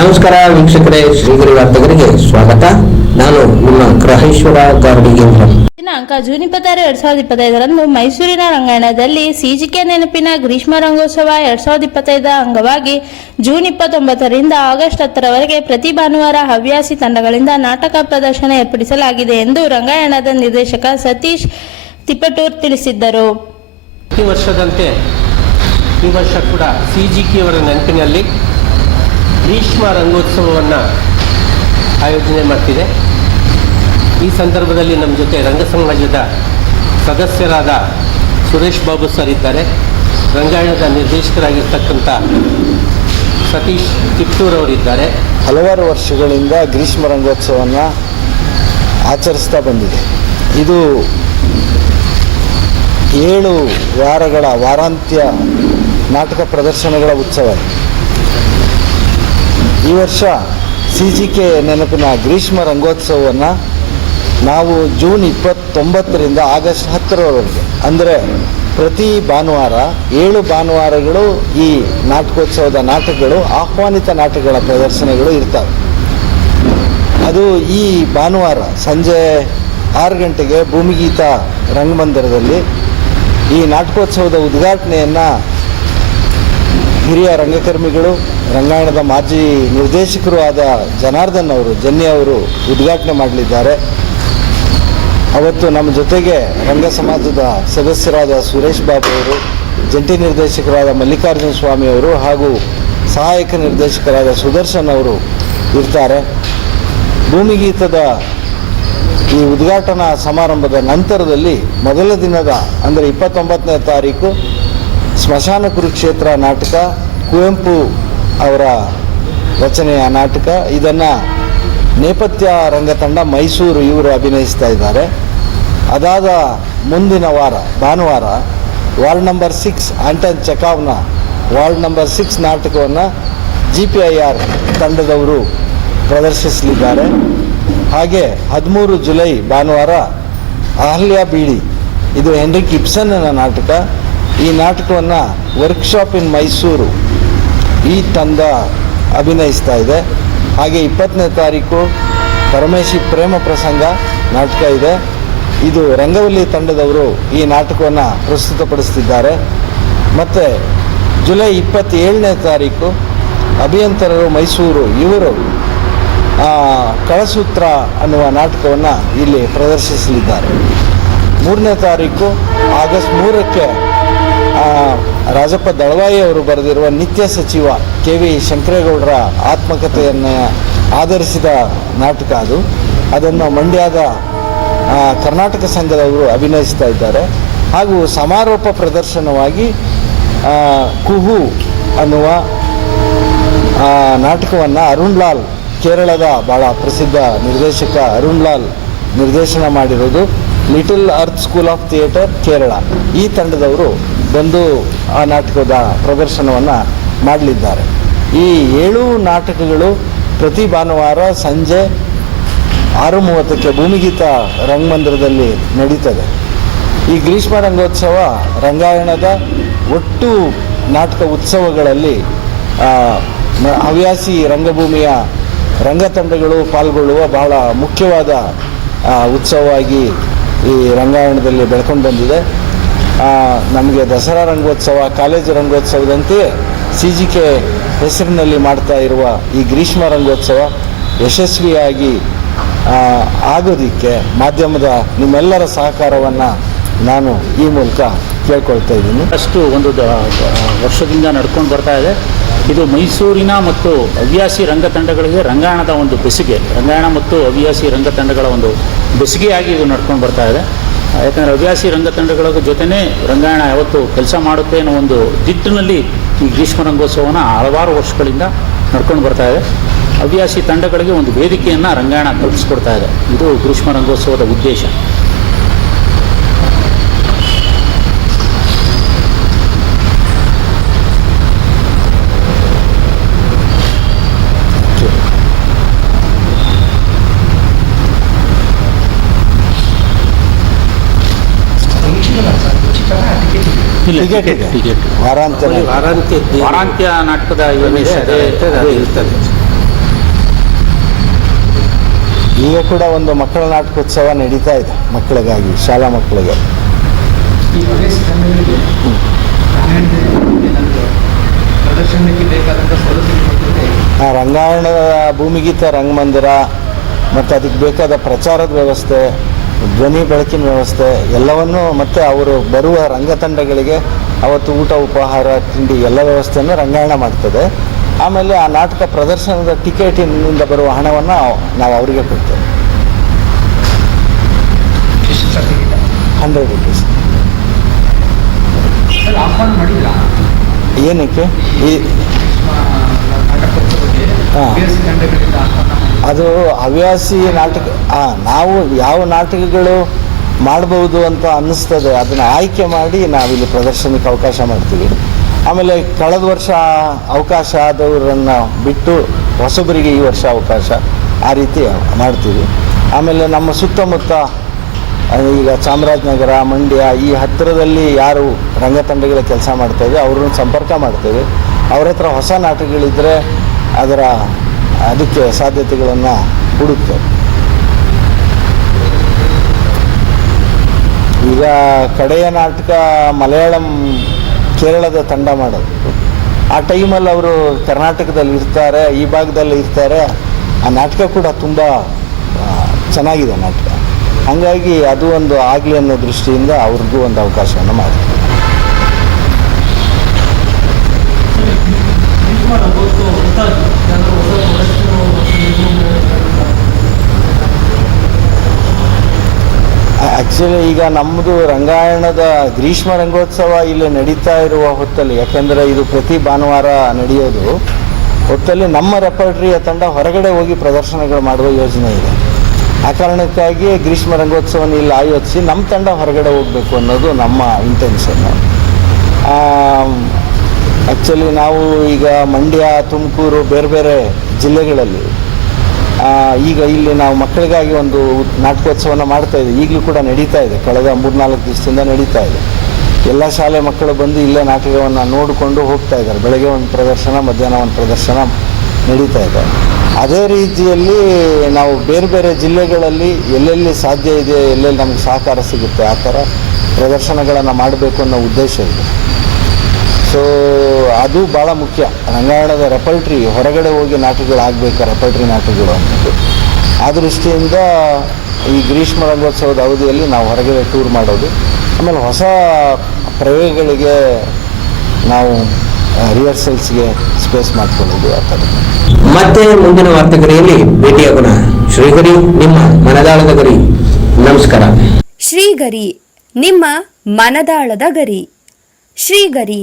ನಮಸ್ಕಾರ ವೀಕ್ಷಕರೇ ಶ್ರೀಗಿರಿ ವಾರ್ತೆಗರಿಗೆ ಸ್ವಾಗತ. ನಾನು ನಿಮ್ಮ ಗ್ರಹೇಶ್ವರ ಗಾರ್ಡಿಗೇಂದ್ರ ದಿನಾಂಕ ಜೂನ್ ಇಪ್ಪತ್ತಾರು ಎರಡ್ ಸಾವಿರದ ಇಪ್ಪತ್ತೈದರಂದು ಮೈಸೂರಿನ ರಂಗಾಯಣದಲ್ಲಿ ಸಿಜಿಕೆ ನೆನಪಿನ ಗ್ರೀಷ್ಮ ರಂಗೋತ್ಸವ ಎರಡ್ ಸಾವಿರದ ಇಪ್ಪತ್ತೈದರ ಅಂಗವಾಗಿ ಜೂನ್ ಇಪ್ಪತ್ತೊಂಬತ್ತರಿಂದ ಆಗಸ್ಟ್ ಹತ್ತರವರೆಗೆ ಪ್ರತಿ ಭಾನುವಾರ ಹವ್ಯಾಸಿ ತಂಡಗಳಿಂದ ನಾಟಕ ಪ್ರದರ್ಶನ ಏರ್ಪಡಿಸಲಾಗಿದೆ ಎಂದು ರಂಗಾಯಣದ ನಿರ್ದೇಶಕ ಸತೀಶ್ ತಿಪ್ಪಟೂರ್ ತಿಳಿಸಿದ್ದರು. ಈ ವರ್ಷದಂತೆ ಈ ವರ್ಷ ಕೂಡ ಸಿಜಿಕೆಯವರ ಅವರ ನೆನಪಿನಲ್ಲಿ ಗ್ರೀಷ್ಮ ರಂಗೋತ್ಸವವನ್ನು ಆಯೋಜನೆ ಮಾಡ್ತಿದೆ. ಈ ಸಂದರ್ಭದಲ್ಲಿ ನಮ್ಮ ಜೊತೆ ರಂಗ ಸಮಾಜದ ಸದಸ್ಯರಾದ ಸುರೇಶ್ ಬಾಬು ಸರ್ ಇದ್ದಾರೆ. ರಂಗಾಯಣದ ನಿರ್ದೇಶಕರಾಗಿರ್ತಕ್ಕಂಥ ಸತೀಶ್ ಕಿತ್ತೂರವರಿದ್ದಾರೆ ಹಲವಾರು ವರ್ಷಗಳಿಂದ ಗ್ರೀಷ್ಮ ರಂಗೋತ್ಸವವನ್ನು ಆಚರಿಸ್ತಾ ಬಂದಿದೆ. ಇದು ಏಳು ವಾರಗಳ ವಾರಾಂತ್ಯ ನಾಟಕ ಪ್ರದರ್ಶನಗಳ ಉತ್ಸವ. ಈ ವರ್ಷ ಸಿ ಜಿ ಕೆ ನೆನಪಿನ ಗ್ರೀಷ್ಮ ರಂಗೋತ್ಸವವನ್ನು ನಾವು ಜೂನ್ ಇಪ್ಪತ್ತೊಂಬತ್ತರಿಂದ ಆಗಸ್ಟ್ ಹತ್ತರವರೆಗೆ. ಅಂದರೆ ಪ್ರತಿ ಭಾನುವಾರ ಏಳು ಭಾನುವಾರಗಳು ಈ ನಾಟಕೋತ್ಸವದ ನಾಟಕಗಳು, ಆಹ್ವಾನಿತ ನಾಟಕಗಳ ಪ್ರದರ್ಶನಗಳು ಇರ್ತವೆ. ಅದು ಈ ಭಾನುವಾರ ಸಂಜೆ ಆರು ಗಂಟೆಗೆ ಭೂಮಿಗೀತ ರಂಗಮಂದಿರದಲ್ಲಿ ಈ ನಾಟಕೋತ್ಸವದ ಉದ್ಘಾಟನೆಯನ್ನು ಹಿರಿಯ ರಂಗಕರ್ಮಿಗಳು, ರಂಗಾಯಣದ ಮಾಜಿ ನಿರ್ದೇಶಕರು ಆದ ಜನಾರ್ದನ್ ಅವರು, ಜನ್ನಿ ಅವರು ಉದ್ಘಾಟನೆ ಮಾಡಲಿದ್ದಾರೆ. ಅವತ್ತು ನಮ್ಮ ಜೊತೆಗೆ ರಂಗ ಸಮಾಜದ ಸದಸ್ಯರಾದ ಸುರೇಶ್ ಬಾಬು ಅವರು, ಜಂಟಿ ನಿರ್ದೇಶಕರಾದ ಮಲ್ಲಿಕಾರ್ಜುನ ಸ್ವಾಮಿ ಅವರು ಹಾಗೂ ಸಹಾಯಕ ನಿರ್ದೇಶಕರಾದ ಸುದರ್ಶನ್ ಅವರು ಇರ್ತಾರೆ. ಭೂಮಿಗೀತದ ಈ ಉದ್ಘಾಟನಾ ಸಮಾರಂಭದ ನಂತರದಲ್ಲಿ ಮೊದಲ ದಿನದ, ಅಂದರೆ ಇಪ್ಪತ್ತೊಂಬತ್ತನೇ ತಾರೀಕು ಸ್ಮಶಾನ ಕುರುಕ್ಷೇತ್ರ ನಾಟಕ, ಕುವೆಂಪು ಅವರ ರಚನೆಯ ನಾಟಕ, ಇದನ್ನು ನೇಪಥ್ಯ ರಂಗತಂಡ ಮೈಸೂರು ಇವರು ಅಭಿನಯಿಸ್ತಾ ಇದ್ದಾರೆ. ಅದಾದ ಮುಂದಿನ ವಾರ, ಭಾನುವಾರ, ವಾರ್ಡ್ ನಂಬರ್ ಸಿಕ್ಸ್, ಆಂಟನ್ ಚಕಾವ್ನ ವಾರ್ಡ್ ನಂಬರ್ ಸಿಕ್ಸ್ ನಾಟಕವನ್ನು ಜಿ ಪಿ ಐ ಆರ್ ತಂಡದವರು ಪ್ರದರ್ಶಿಸಲಿದ್ದಾರೆ. ಹಾಗೆ ಹದಿಮೂರು ಜುಲೈ ಭಾನುವಾರ ಅಹಲ್ಯ ಬೀಳಿ ಇದು ಹೆನ್ರಿ ಕಿಪ್ಸನ್ನ ನಾಟಕ. ಈ ನಾಟಕವನ್ನು ವರ್ಕ್ಶಾಪ್ ಇನ್ ಮೈಸೂರು ಈ ತಂಡ ಅಭಿನಯಿಸ್ತಾ ಇದೆ. ಹಾಗೆ ಇಪ್ಪತ್ತನೇ ತಾರೀಕು ಪರಮೇಶಿ ಪ್ರೇಮ ಪ್ರಸಂಗ ನಾಟಕ ಇದೆ. ಇದು ರಂಗವಲ್ಲಿ ತಂಡದವರು ಈ ನಾಟಕವನ್ನು ಪ್ರಸ್ತುತಪಡಿಸ್ತಿದ್ದಾರೆ. ಮತ್ತು ಜುಲೈ ಇಪ್ಪತ್ತೇಳನೇ ತಾರೀಕು ಅಭಿಯಂತರರು ಮೈಸೂರು, ಇವರು ಕಳಸೂತ್ರ ಅನ್ನುವ ನಾಟಕವನ್ನು ಇಲ್ಲಿ ಪ್ರದರ್ಶಿಸಲಿದ್ದಾರೆ. ಮೂರನೇ ತಾರೀಕು ಆಗಸ್ಟ್ ಮೂರಕ್ಕೆ ರಾಜಪ್ಪ ದಳವಾಯಿ ಅವರು ಬರೆದಿರುವ ನಿತ್ಯ ಸಚಿವ ಕೆ ವಿ ಶಂಕರೇಗೌಡರ ಆತ್ಮಕಥೆಯನ್ನು ಆಧರಿಸಿದ ನಾಟಕ ಅದು. ಅದನ್ನು ಮಂಡ್ಯದ ಕರ್ನಾಟಕ ಸಂಘದವರು ಅಭಿನಯಿಸ್ತಾ ಇದ್ದಾರೆ. ಹಾಗೂ ಸಮಾರೋಪ ಪ್ರದರ್ಶನವಾಗಿ ಕುಹು ಅನ್ನುವ ನಾಟಕವನ್ನು ಅರುಣ್ ಲಾಲ್, ಕೇರಳದ ಭಾಳ ಪ್ರಸಿದ್ಧ ನಿರ್ದೇಶಕ ಅರುಣ್ ಲಾಲ್ ನಿರ್ದೇಶನ ಮಾಡಿರೋದು. Little Earth School of Theatre, Kerala. ಈ ತಂಡದವರು ಬಂದು ಆ ನಾಟಕದ ಪ್ರದರ್ಶನವನ್ನು ಮಾಡಲಿದ್ದಾರೆ. ಈ ಏಳು ನಾಟಕಗಳು ಪ್ರತಿ ಭಾನುವಾರ ಸಂಜೆ ಆರು ಮೂವತ್ತಕ್ಕೆ ಭೂಮಿಗೀತ ರಂಗಮಂದಿರದಲ್ಲಿ ನಡೀತದೆ. ಈ ಗ್ರೀಷ್ಮ ರಂಗೋತ್ಸವ ರಂಗಾಯಣದ ಒಟ್ಟು ನಾಟಕ ಉತ್ಸವಗಳಲ್ಲಿ ಹವ್ಯಾಸಿ ರಂಗಭೂಮಿಯ ರಂಗತಂಡಗಳು ಪಾಲ್ಗೊಳ್ಳುವ ಬಹಳ ಮುಖ್ಯವಾದ ಉತ್ಸವವಾಗಿ ಈ ರಂಗಾಯಣದಲ್ಲಿ ಬೆಳ್ಕೊಂಡು ಬಂದಿದೆ. ನಮಗೆ ದಸರಾ ರಂಗೋತ್ಸವ, ಕಾಲೇಜು ರಂಗೋತ್ಸವದಂತೆಯೇ ಸಿ ಜಿ ಕೆ ಹೆಸರಿನಲ್ಲಿ ಮಾಡ್ತಾ ಇರುವ ಈ ಗ್ರೀಷ್ಮ ರಂಗೋತ್ಸವ ಯಶಸ್ವಿಯಾಗಿ ಆಗೋದಿಕ್ಕೆ ಮಾಧ್ಯಮದ ನಿಮ್ಮೆಲ್ಲರ ಸಹಕಾರವನ್ನು ನಾನು ಈ ಮೂಲಕ ಕೇಳ್ಕೊಳ್ತಾ ಇದ್ದೀನಿ. ಅಷ್ಟು ಒಂದು ವರ್ಷದಿಂದ ನಡ್ಕೊಂಡು ಬರ್ತಾ ಇದೆ. ಇದು ಮೈಸೂರಿನ ಮತ್ತು ಹವ್ಯಾಸಿ ರಂಗತಂಡಗಳಿಗೆ ರಂಗಾಯಣದ ಒಂದು ಬೆಸುಗೆ, ರಂಗಾಯಣ ಮತ್ತು ಹವ್ಯಾಸಿ ರಂಗತಂಡಗಳ ಒಂದು ಬೆಸುಗೆಯಾಗಿ ಇದು ನಡ್ಕೊಂಡು ಬರ್ತಾ ಇದೆ. ಯಾಕಂದರೆ ಹವ್ಯಾಸಿ ರಂಗತಂಡಗಳ ಜೊತೆನೇ ರಂಗಾಯಣ ಯಾವತ್ತು ಕೆಲಸ ಮಾಡುತ್ತೆ ಅನ್ನೋ ಒಂದು ದಿಟ್ಟಿನಲ್ಲಿ ಈ ಗ್ರೀಷ್ಮ ರಂಗೋತ್ಸವನ ಹಲವಾರು ವರ್ಷಗಳಿಂದ ನಡ್ಕೊಂಡು ಬರ್ತಾ ಇದೆ. ಹವ್ಯಾಸಿ ತಂಡಗಳಿಗೆ ಒಂದು ವೇದಿಕೆಯನ್ನು ರಂಗಾಯಣ ಕಲ್ಪಿಸ್ಕೊಡ್ತಾ ಇದೆ. ಇದು ಗ್ರೀಷ್ಮ ರಂಗೋತ್ಸವದ ಉದ್ದೇಶ. ವಾರಾಂತ್ಯ ನಾಟಕದ ಇರ್ತದೆ. ಈಗ ಕೂಡ ಒಂದು ಮಕ್ಕಳ ನಾಟಕೋತ್ಸವ ನಡೀತಾ ಇದೆ ಮಕ್ಕಳಿಗಾಗಿ ಶಾಲಾ ಮಕ್ಕಳಿಗೆ. ರಂಗಾಯಣದ ಭೂಮಿಗೀತ ರಂಗಮಂದಿರ ಮತ್ತು ಅದಕ್ಕೆ ಬೇಕಾದ ಪ್ರಚಾರದ ವ್ಯವಸ್ಥೆ ಧ್ವನಿ ಬೆಳಕಿನ ವ್ಯವಸ್ಥೆ ಎಲ್ಲವನ್ನು ಮತ್ತು ಅವರು ಬರುವ ರಂಗತಂಡಗಳಿಗೆ ಅವತ್ತು ಊಟ ಉಪಹಾರ ತಿಂಡಿ ಎಲ್ಲ ವ್ಯವಸ್ಥೆಯನ್ನು ರಂಗಾಯಣ ಮಾಡ್ತದೆ ಆಮೇಲೆ ಆ ನಾಟಕ ಪ್ರದರ್ಶನದ ಟಿಕೆಟಿನಿಂದ ಬರುವ ಹಣವನ್ನು ನಾವು ಅವರಿಗೆ ಕೊಡ್ತೇವೆ ಹಂಡ್ರೆಡ್ ರುಪೀಸ್ ಏನಕ್ಕೆ ಈ ಹಾ. ಅದು ಹವ್ಯಾಸಿ ನಾಟಕ ನಾವು ಯಾವ ನಾಟಕಗಳು ಮಾಡಬಹುದು ಅಂತ ಅನ್ನಿಸ್ತದೆ, ಅದನ್ನು ಆಯ್ಕೆ ಮಾಡಿ ನಾವಿಲ್ಲಿ ಪ್ರದರ್ಶನಕ್ಕೆ ಅವಕಾಶ ಮಾಡ್ತೀವಿ. ಆಮೇಲೆ ಕಳೆದ ವರ್ಷ ಅವಕಾಶ ಆದವರನ್ನು ಬಿಟ್ಟು ಹೊಸಬರಿಗೆ ಈ ವರ್ಷ ಅವಕಾಶ ಆ ರೀತಿ ಮಾಡ್ತೀವಿ. ಆಮೇಲೆ ನಮ್ಮ ಸುತ್ತಮುತ್ತ ಈಗ ಚಾಮರಾಜನಗರ, ಮಂಡ್ಯ, ಈ ಹತ್ತಿರದಲ್ಲಿ ಯಾರು ರಂಗತಂಡಗಳ ಕೆಲಸ ಮಾಡ್ತೇವೆ, ಅವ್ರನ್ನ ಸಂಪರ್ಕ ಮಾಡ್ತೇವೆ. ಅವ್ರ ಹತ್ರ ಹೊಸ ನಾಟಕಗಳಿದ್ದರೆ ಅದರ ಅದಕ್ಕೆ ಸಾಧ್ಯತೆಗಳನ್ನು ಹುಡುಕ್ತವೆ ಈಗ ಕಡೆಯ ನಾಟಕ ಮಲಯಾಳಂ ಕೇರಳದ ತಂಡ ಮಾಡೋದು. ಆ ಟೈಮಲ್ಲಿ ಅವರು ಕರ್ನಾಟಕದಲ್ಲಿ ಇರ್ತಾರೆ, ಈ ಭಾಗದಲ್ಲಿ ಇರ್ತಾರೆ. ಆ ನಾಟಕ ಕೂಡ ತುಂಬ ಚೆನ್ನಾಗಿದೆ ನಾಟಕ. ಹಾಗಾಗಿ ಅದು ಒಂದು ಆಗಲಿ ಅನ್ನೋ ದೃಷ್ಟಿಯಿಂದ ಅವ್ರಿಗೂ ಒಂದು ಅವಕಾಶವನ್ನು ಮಾಡ್ತೀವಿ ಆ್ಯಕ್ಚುಲಿ ಈಗ ನಮ್ಮದು ರಂಗಾಯಣದ ಗ್ರೀಷ್ಮ ರಂಗೋತ್ಸವ ಇಲ್ಲಿ ನಡೀತಾ ಇರುವ ಹೊತ್ತಲ್ಲಿ, ಯಾಕೆಂದರೆ ಇದು ಪ್ರತಿ ಭಾನುವಾರ ನಡೆಯೋದು, ಹೊತ್ತಲ್ಲಿ ನಮ್ಮ ರೆಪರ್ಟ್ರಿಯ ತಂಡ ಹೊರಗಡೆ ಹೋಗಿ ಪ್ರದರ್ಶನಗಳು ಮಾಡುವ ಯೋಜನೆ ಇದೆ. ಆ ಕಾರಣಕ್ಕಾಗಿ ಗ್ರೀಷ್ಮ ರಂಗೋತ್ಸವನ ಇಲ್ಲಿ ಆಯೋಜಿಸಿ ನಮ್ಮ ತಂಡ ಹೊರಗಡೆ ಹೋಗಬೇಕು ಅನ್ನೋದು ನಮ್ಮ ಇಂಟೆನ್ಷನ್ನು ಆ್ಯಕ್ಚುಲಿ ನಾವು ಈಗ ಮಂಡ್ಯ, ತುಮಕೂರು ಬೇರೆ ಬೇರೆ ಜಿಲ್ಲೆಗಳಲ್ಲಿ ಈಗ ಇಲ್ಲಿ ನಾವು ಮಕ್ಕಳಿಗಾಗಿ ಒಂದು ನಾಟಕೋತ್ಸವನ ಮಾಡ್ತಾ ಇದ್ದೀವಿ. ಈಗಲೂ ಕೂಡ ನಡೀತಾ ಇದೆ. ಕಳೆದ ಮೂರ್ನಾಲ್ಕು ದಿವಸದಿಂದ ನಡೀತಾ ಇದೆ. ಎಲ್ಲ ಶಾಲೆ ಮಕ್ಕಳು ಬಂದು ಇಲ್ಲೇ ನಾಟಕವನ್ನು ನೋಡಿಕೊಂಡು ಹೋಗ್ತಾ ಇದ್ದಾರೆ. ಬೆಳಗ್ಗೆ ಒಂದು ಪ್ರದರ್ಶನ, ಮಧ್ಯಾಹ್ನ ಒಂದು ಪ್ರದರ್ಶನ ನಡೀತಾ ಇದೆ. ಅದೇ ರೀತಿಯಲ್ಲಿ ನಾವು ಬೇರೆ ಬೇರೆ ಜಿಲ್ಲೆಗಳಲ್ಲಿ ಎಲ್ಲೆಲ್ಲಿ ಸಾಧ್ಯ ಇದೆ, ಎಲ್ಲೆಲ್ಲಿ ನಮಗೆ ಸಹಕಾರ ಸಿಗುತ್ತೆ, ಆ ಥರ ಪ್ರದರ್ಶನಗಳನ್ನು ಮಾಡಬೇಕು ಅನ್ನೋ ಉದ್ದೇಶ ಇದೆ. ಸೊ ಅದು ಭಾಳ ಮುಖ್ಯ. ರಂಗಾಯಣದ ರೆಪಲ್ಟ್ರಿ ಹೊರಗಡೆ ಹೋಗಿ ನಾಟಕಗಳು ಆಗಬೇಕು ರೆಪಲ್ಟ್ರಿ ನಾಟಕಗಳು? ಅನ್ನೋದು ಆ ದೃಷ್ಟಿಯಿಂದ ಈ ಗ್ರೀಷ್ಮ ರಂಗೋತ್ಸವದ ಅವಧಿಯಲ್ಲಿ ನಾವು ಹೊರಗಡೆ ಟೂರ್ ಮಾಡೋದು. ಆಮೇಲೆ ಹೊಸ ಪ್ರಯೋಗಗಳಿಗೆ ನಾವು ರಿಹರ್ಸಲ್ಸ್ಗೆ ಸ್ಪೇಸ್ ಮಾಡ್ಕೊಳ್ಳೋದು ಆ ಥರ. ಮತ್ತೆ ಮುಂದಿನ ವಾರ್ತೆಗರಿಯಲ್ಲಿ ಭೇಟಿಯಾಗೋಣ ಶ್ರೀಗರಿ ನಿಮ್ಮ ಮನದಾಳದ ಗರಿ. ನಮಸ್ಕಾರ. ಶ್ರೀಗರಿ ನಿಮ್ಮ ಮನದಾಳದ ಗರಿ. ಶ್ರೀಗರಿ